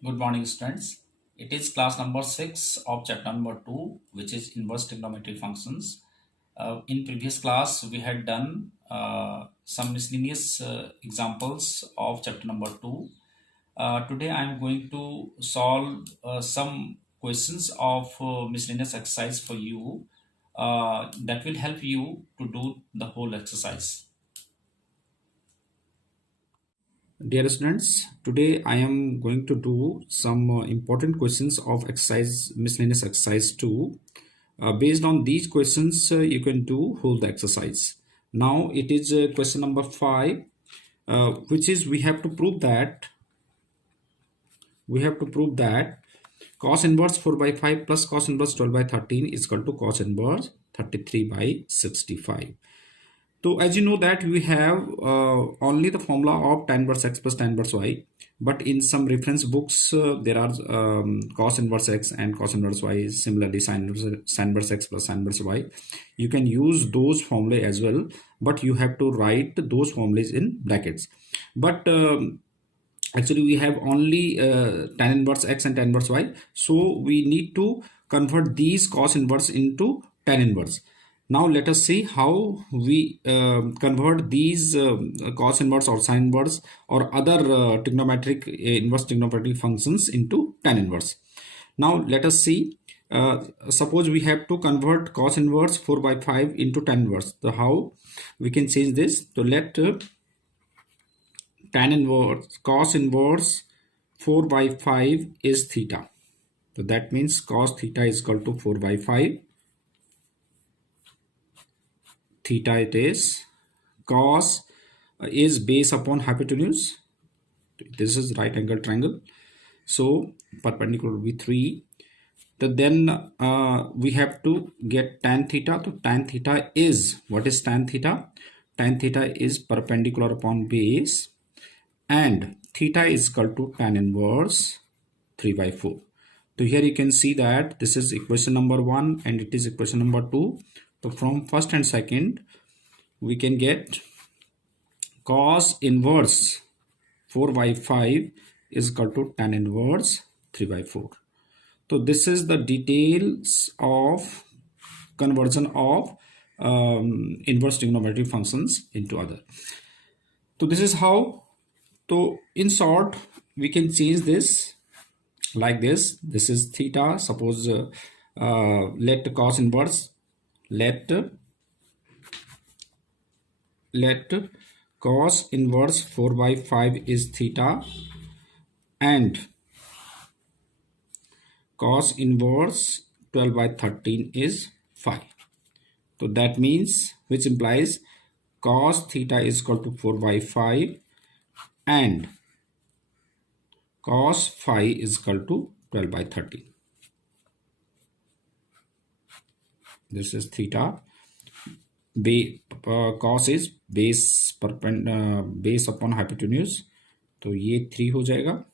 Good morning, students. It is class number 6 of chapter number 2, which is inverse trigonometric functions. In previous class, we had done some miscellaneous examples of chapter number 2. Today, I am going to solve some questions of miscellaneous exercise for you that will help you to do the whole exercise. Dear students, today I am going to do some important questions of exercise miscellaneous exercise 2. Based on these questions, you can do whole the exercise. Now it is question number 5, which is we have to prove that cos inverse 4 by 5 plus cos inverse 12 by 13 is equal to cos inverse 33 by 65. So as you know that we have only the formula of tan inverse x plus tan inverse y, but in some reference books there are cos inverse x and cos inverse y, similarly sin inverse x plus sin inverse y. You can use those formulae as well, but you have to write those formulas in brackets. But actually we have only tan inverse x and tan inverse y, so we need to convert these cos inverse into tan inverse. Now let us see how we convert these cos inverse or sin inverse or other trigonometric inverse trigonometric functions into tan inverse. Now let us see. Suppose we have to convert cos inverse 4 by 5 into tan inverse. So how we can change this? So let tan inverse cos inverse 4 by 5 is theta. So that means cos theta is equal to 4 by 5. Theta it is. Cos is base upon hypotenuse. This is right angle triangle. So perpendicular will be 3. So then we have to get tan theta. So tan theta is, what is tan theta? Tan theta is perpendicular upon base, and theta is equal to tan inverse 3 by 4. So here you can see that this is equation number 1 and it is equation number 2. So from first and second we can get cos inverse 4 by 5 is equal to tan inverse 3 by 4. So this is the details of conversion of inverse trigonometric functions into other. So this is how. So in short, we can change this like this. This is theta. Suppose let cos inverse, let cos inverse 4 by 5 is theta, and cos inverse 12 by 13 is phi. So that means, which implies cos theta is equal to 4 by 5 and cos phi is equal to 12 by 13. This is theta. Cos is base upon hypotenuse, तो ये 3 हो जाएगा,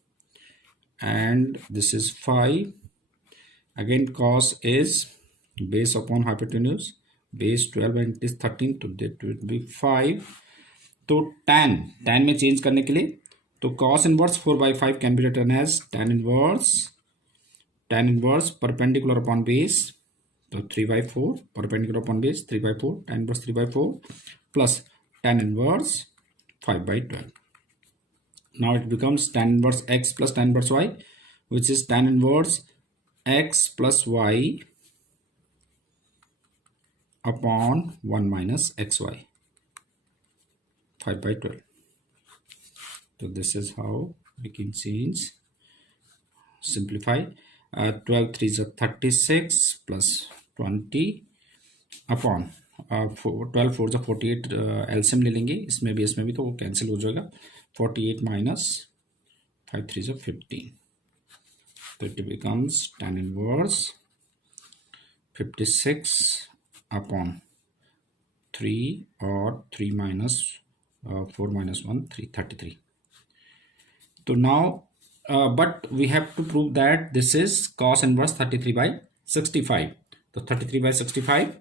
and this is phi. Again cos is base upon hypotenuse, base 12 and it is 13, तो that will be 5. तो tan में change करने के लिए, तो cos inverse 4 by 5 can be written as tan inverse perpendicular upon base, so 3 by 4 perpendicular upon base 3 by 4, tan inverse 3 by 4 plus tan inverse 5 by 12. Now it becomes tan inverse x plus tan inverse y, which is tan inverse x plus y upon 1 minus xy, 5 by 12. So this is how we can change, simplify. 12 3 is 36 plus 20 upon 12 4 is 48. LCM ले लेंगे इसमें भी तो वो cancel हो जाएगा. 48 minus 5 3 is 15. So it becomes tan inverse 56 upon 3, or 3 minus 4 minus 1 3, 33. So now but we have to prove that this is cos inverse 33 by 65. So 33 by 65.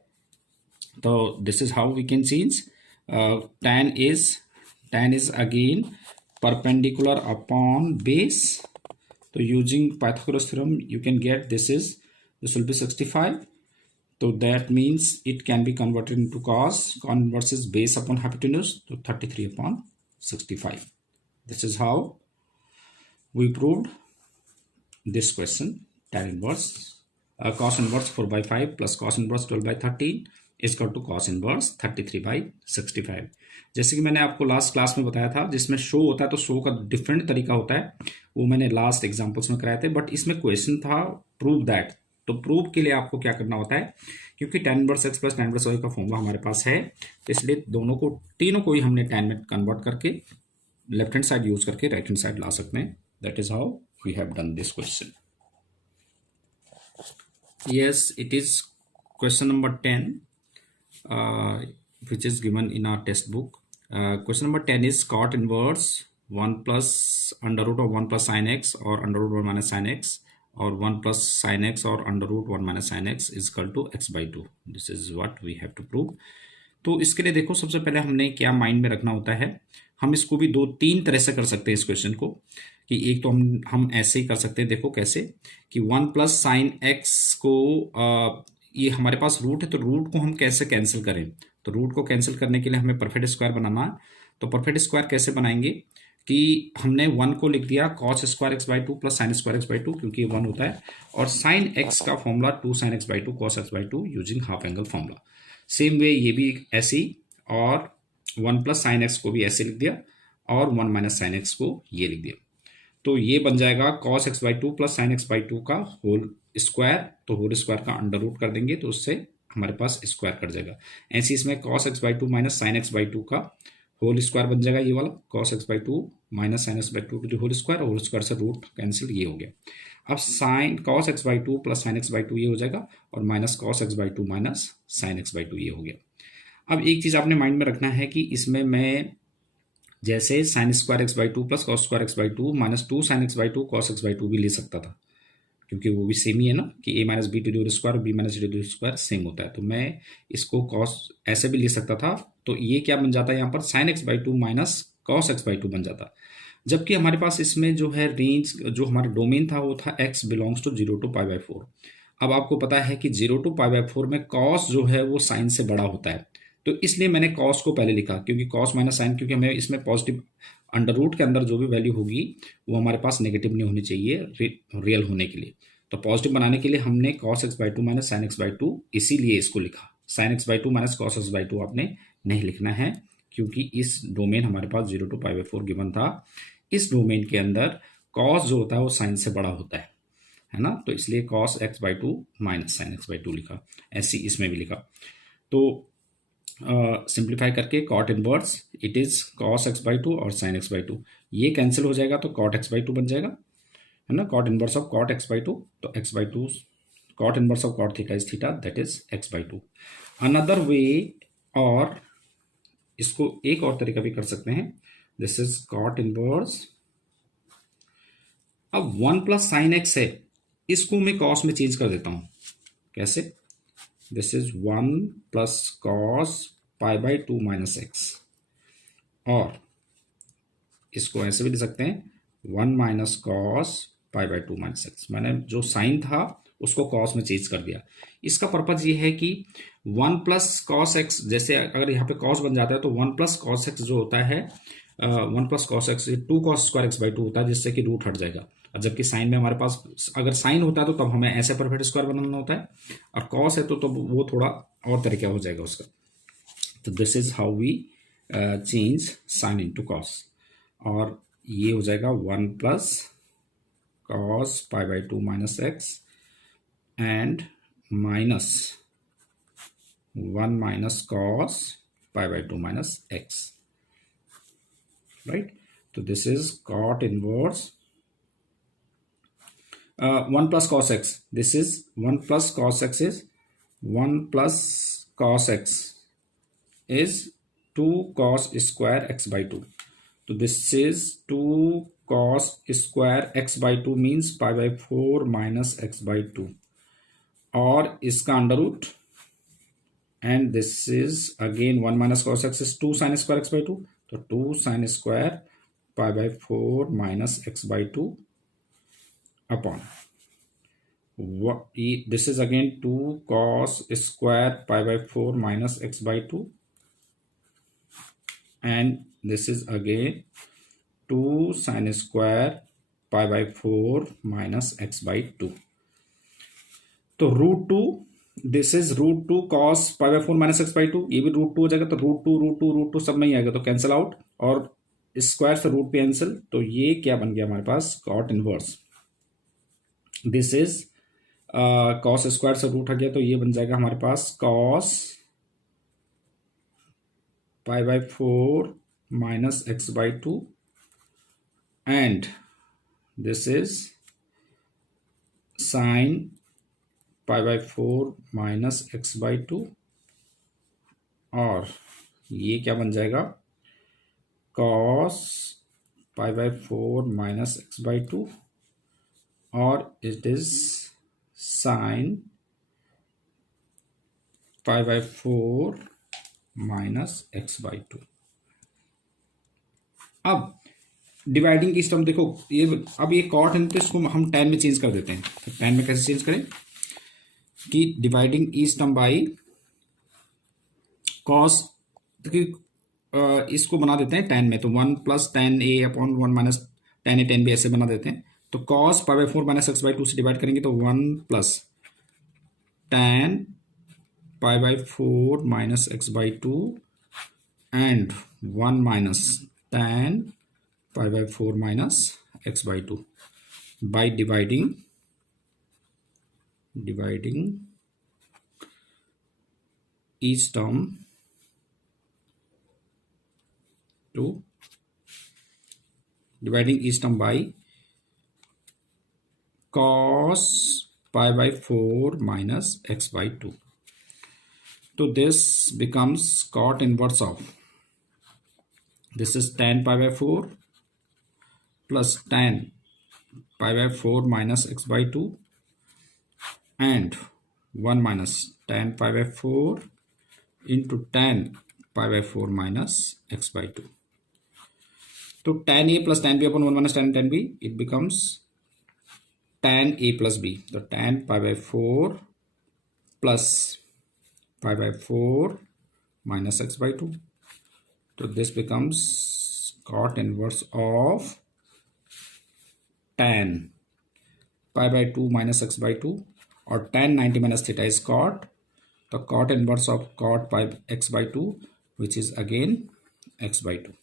So this is how we can change. Tan is again perpendicular upon base, तो using Pythagoras theorem you can get this will be 65. So that means it can be converted into cos. Cos inverse is base upon hypotenuse, so 33 upon 65. This is how we proved this question. Tan inverse cos inverse 4 by 5 plus cos inverse 12 by 13 is equal to cos inverse 33 by 65. जैसे कि मैंने आपको last class में बताया था, जिसमें show होता है तो शो का डिफरेंट तरीका होता है, वो मैंने लास्ट एग्जांपल्स में कराए थे, बट इसमें क्वेश्चन था प्रूव दैट। तो प्रूव के लिए आपको क्या करना होता है, क्योंकि tan inverse x plus tan inverse y का फॉर्मूला हमारे पास है, तो इसलिए दोनों को तीनों को ही हमने tan में कन्वर्ट करके लेफ्ट हैंड साइड यूज करके राइट हैंड साइड ला सकते हैं। That is how we have done this question. Yes, it is question number 10, which is given in our textbook. Question number 10 is cot inverse 1 plus under root of 1 plus sin x or under root 1 minus sin x or 1 plus sin x or under root 1 minus sin x is equal to x by 2. This is what we have to prove. तो इसके लिए देखो, सबसे पहले हमने क्या mind में रखना होता है, हम इसको भी दो तीन तरह से कर सकते हैं इस क्वेश्चन को, कि एक तो हम ऐसे ही कर सकते हैं, देखो कैसे, कि 1 प्लस साइन एक्स को ये हमारे पास रूट है, तो रूट को हम कैसे कैंसिल करें, तो रूट को कैंसिल करने के लिए हमें परफेक्ट स्क्वायर बनाना है। तो परफेक्ट स्क्वायर कैसे बनाएंगे, कि हमने 1 को लिख दिया cos square x by 2 plus sign square x by 2, क्योंकि ये 1 होता है, और साइन एक्स का formula 2 sine X by 2 cos X by 2 using half angle formula. Same way ये भी ऐसे ही, और 1 प्लस साइन एक्स को भी ऐसे लिख दिया, और 1 माइनस साइन एक्स को ये लिख दिया, तो ये बन जाएगा cos X by 2 plus sine X by 2 का होल स्क्वायर, तो होल स्क्वायर का अंडर रूट कर देंगे तो उससे हमारे पास स्क्वायर कट जाएगा। ऐसे इसमें cos X by 2 minus sine X by 2 का होल स्क्वायर बन जाएगा, ये वाला cos X by 2 minus sine X by 2 की होल स्क्वायर से रूट कैंसिल, ये हो गया। अब sine cos X by 2 plus sine X by 2 ये हो जाएगा, और minus cos X by 2 minus sine X by 2 ये हो गया। अब एक चीज़ आपने माइंड में रखना है कि इसमें मैं जैसे sign square x by 2 plus cos square x by 2 minus 2 sine X by 2 cos X by 2 भी ले सकता था, क्योंकि वो भी सेम ही है ना, कि a minus B to the square B minus D to square same होता है, तो मैं इसको कॉस ऐसे भी ले सकता था, तो ये क्या बन जाता है यहाँ पर sign X by 2 minus cos X by 2 बन जाता। जबकि हमारे पास इसमें जो है रेंज, जो हमारा डोमेन था वो था x belongs to 0 to pi by 4। अब आपको पता है कि 0 टू पाई बाई 4 में कॉस जो है वो साइन से बड़ा होता है, तो इसलिए मैंने कॉस को पहले लिखा, क्योंकि कॉस माइनस साइन, क्योंकि हमें इसमें पॉजिटिव अंडर रूट के अंदर जो भी वैल्यू होगी वो हमारे पास नेगेटिव नहीं होनी चाहिए रियल होने के लिए, तो पॉजिटिव बनाने के लिए हमने cos X by 2 minus sine X by 2 इसीलिए इसको लिखा। Sign X by 2 minus cos X by 2 आपने नहीं लिखना है, क्योंकि इस डोमेन हमारे पास 0 टू पाई बाई 4 गिवन था, इस डोमेन के अंदर कॉस जो होता है वो साइन से बड़ा होता है ना, तो इसलिए cos X by 2 minus sine X by 2 लिखा, ऐसे इसमें भी लिखा। तो सिंप्लीफाई करके cot inverse it is cos X by 2 और साइन एक्स बाई 2, ये कैंसिल हो जाएगा तो कॉट एक्स बाई 2 बन जाएगा, है ना, cot inverse of cot X by 2, तो X by 2 cot inverse of cot theta is theta, that is X by 2। Another way, और इसको एक और तरीका भी कर सकते हैं, दिस इज कॉट इनवर्स, अब 1 प्लस साइन एक्स है, इसको मैं कॉस में चेंज कर देता हूं, कैसे, this is 1 plus cos pi by 2 minus x, और इसको ऐसे भी लिख सकते हैं 1 minus cos pi by 2 minus x. मैंने जो साइन था उसको कॉस में चेंज कर दिया। इसका पर्पज ये है कि 1 प्लस कॉस एक्स, जैसे अगर यहाँ पे कॉस बन जाता है तो 1 प्लस कॉस एक्स जो होता है 1 plus cos x 2 cos square x by 2 होता है, जिससे कि रूट हट जाएगा। और जबकि साइन में हमारे पास अगर साइन होता है तो तब हमें ऐसे परफेक्ट स्क्वायर बनाना होता है, और कॉस है तो वो थोड़ा और तरीका हो जाएगा उसका। तो this is how we change sine into cos, और ये हो जाएगा 1 plus cos pi by 2 minus x and minus 1 minus cos pi by 2 minus x, right. तो this is cot inverse 1 plus cos x, this is 1 plus cos x is 1 plus cos x is 2 cos square x by 2. So this is 2 cos square x by 2 means pi by 4 minus x by 2, और इसका under root, and this is again 1 minus cos x is 2 sin square x by 2, तो 2 sin square pi by 4 minus x by 2, upon this is again 2 cos square pi by 4 minus x by 2, and this is again 2 sin square pi by 4 minus x by 2. तो √2, this is √2 cos pi by 4 minus x by 2, ये भी √2 हो जाएगा, तो √2 सब में ही आएगा, तो कैंसिल आउट, और स्क्वायर से रूट कैंसिल, तो ये क्या बन गया हमारे पास, cot inverse. This is cos square से रूट आ गया, तो ये बन जाएगा हमारे पास cos pi by 4 minus x by 2, and this is sine pi by 4 minus x by 2, और ये क्या बन जाएगा, cos pi by 4 minus x by 2, और it is sine pi by 4 minus x by 2. अब डिवाइडिंग की स्टर्म देखो, ये अब ये कॉट है, तो इसको हम टेन में चेंज कर देते हैं. तो टेन में कैसे चेंज करें कि dividing each term by cos, इसको बना देते हैं टेन में, तो 1 प्लस टेन ए अपॉन 1 माइनस टेन ए टेन बी ऐसे बना देते हैं. तो cos pi by 4 minus x by 2 से डिवाइड करेंगे, तो 1 plus ten pi by 4 minus x by 2 and 1 minus ten pi by 4 minus x by 2 by dividing each term to dividing each term by cos pi by 4 minus x by 2. So this becomes cot inverse of, this is tan pi by 4 plus tan pi by 4 minus x by 2 and 1 minus tan pi by 4 into tan pi by 4 minus x by 2. So tan a plus tan b upon 1 minus tan b, it becomes tan a plus b. So tan pi by 4 plus pi by 4 minus x by 2. So this becomes cot inverse of tan pi by 2 minus x by 2, or tan 90 minus theta is cot, the cot inverse of cot pi x by 2, which is again x by 2.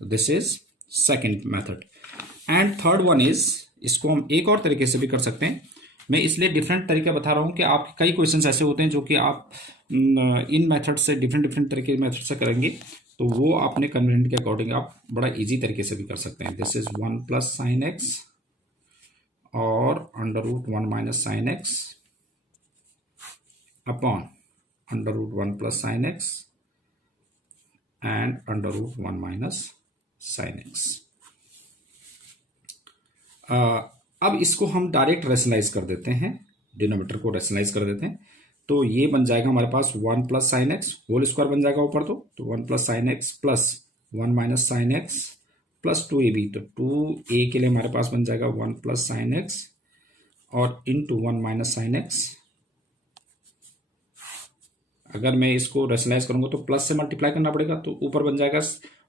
So this is second method. And third one is, इसको हम एक और तरीके से भी कर सकते हैं. मैं इसलिए डिफरेंट तरीका बता रहा हूँ कि आप कई क्वेश्चंस ऐसे होते हैं जो कि आप इन मेथड से डिफरेंट तरीके मेथड से करेंगे, तो वो आपने कन्वीनियंट के अकॉर्डिंग आप बड़ा इजी तरीके से भी कर सकते हैं. This is 1 plus sine x और under root 1 minus sine x upon under root 1 plus sine x and under root 1 minus sine x. अब इसको हम डायरेक्ट रेशनलाइज कर देते हैं, डिनोमिनेटर को रेशनलाइज कर देते हैं, तो ये बन जाएगा हमारे पास 1 plus sine X whole square बन जाएगा ऊपर, तो 1 plus sine X plus 1 minus sine X plus 2ab. तो 2a के लिए हमारे पास बन जाएगा 1 प्लस साइन एक्स और इंटू 1 माइनस साइन एक्स. अगर मैं इसको रेशनलाइज करूंगा तो प्लस से मल्टीप्लाई करना पड़ेगा, तो ऊपर बन जाएगा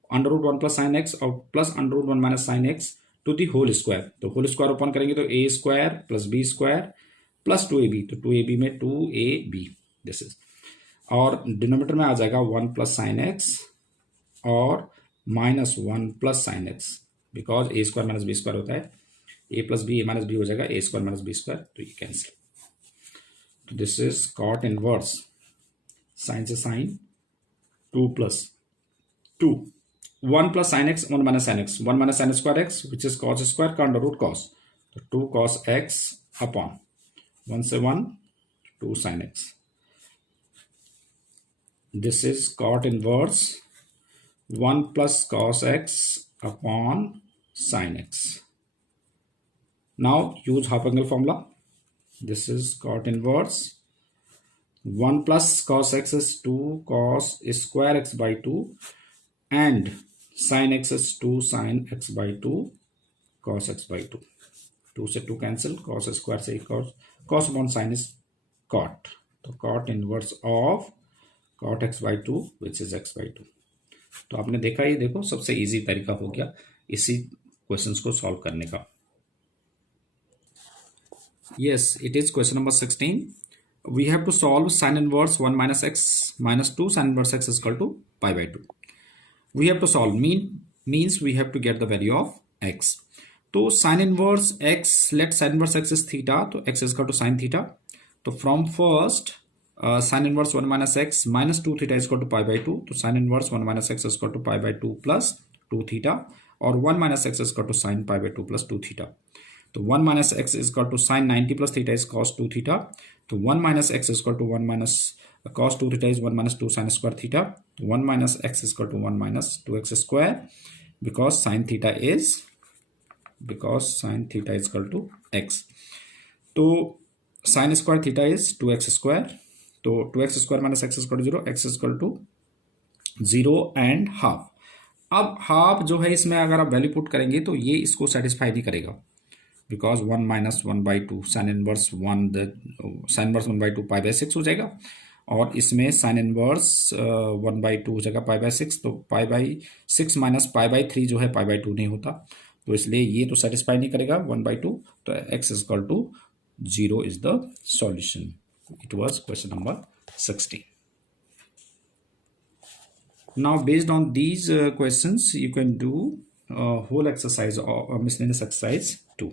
under root 1 plus sine x और plus under root 1 minus sine x to the whole square. तो होल स्क्वायर ओपन करेंगे तो a square plus b square plus 2ab, तो 2ab में 2ab दिस इज, और डिनोमिनेटर में आ जाएगा 1 प्लस साइन एक्स और minus 1 plus sine x, because a square minus b square होता है, a plus b a minus b हो जाएगा a square minus b square, तो ये कैंसिल. तो this is cot inverse, sine से sine 2 plus 2, 1 plus sine x 1 minus sine x, 1 minus sine square x which is cos square का under root cos, तो 2 cos X upon 1 से 1 2 sine X. This is cot inverse 1 plus cos X upon sine X. Now use half angle formula. This is cot inverse 1 plus cos x is 2 cos square x by 2 and sin x is 2 sin x by 2 cos x by 2. 2 से 2 cancel, cos square से cos upon sine is cot, तो cot inverse of cot x by 2 which is x by 2। तो आपने देखा, ये देखो सबसे easy तरीका हो गया इसी क्वेश्चंस को सॉल्व करने का। Yes, it is question number 16. We have to solve sin inverse 1 minus x minus 2 sin inverse x is equal to pi by 2. We have to solve means we have to get the value of x. तो sin inverse x, let sin inverse x is theta, तो x is equal to sin theta. तो from first sin inverse 1 minus x minus 2 theta is equal to pi by 2. तो sin inverse 1 minus x is equal to pi by 2 plus 2 theta, और 1 minus x is equal to sin pi by 2 plus 2 theta. तो 1 minus x is equal to sin 90 plus theta is cos 2 theta. तो 1 minus x is equal to 1 minus cos 2 theta is 1 minus 2 sin square theta. तो 1 minus x is equal to 1 minus 2x square because sin theta is equal to x. तो sin square theta is 2x square. तो 2x square minus x is equal to 0, x is equal to 0 and half. अब half जो है इसमें अगर आप value put करेंगे तो ये इसको सेटिस्फाई नहीं करेगा, because 1 minus 1 by 2 sine inverse 1 by 2 pi by 6 हो जाएगा, और इसमें साइन इनवर्स 1 बाई 2 हो जाएगा पाई बाई 6, तो pi by 6 minus pi by 3 जो है पाई बाई 2 नहीं होता, तो इसलिए ये तो सेटिस्फाई नहीं करेगा 1 बाई 2, तो x is equal to 0 is the solution. It was question number 16। Now based on these questions you can do whole exercise or miscellaneous exercise 2.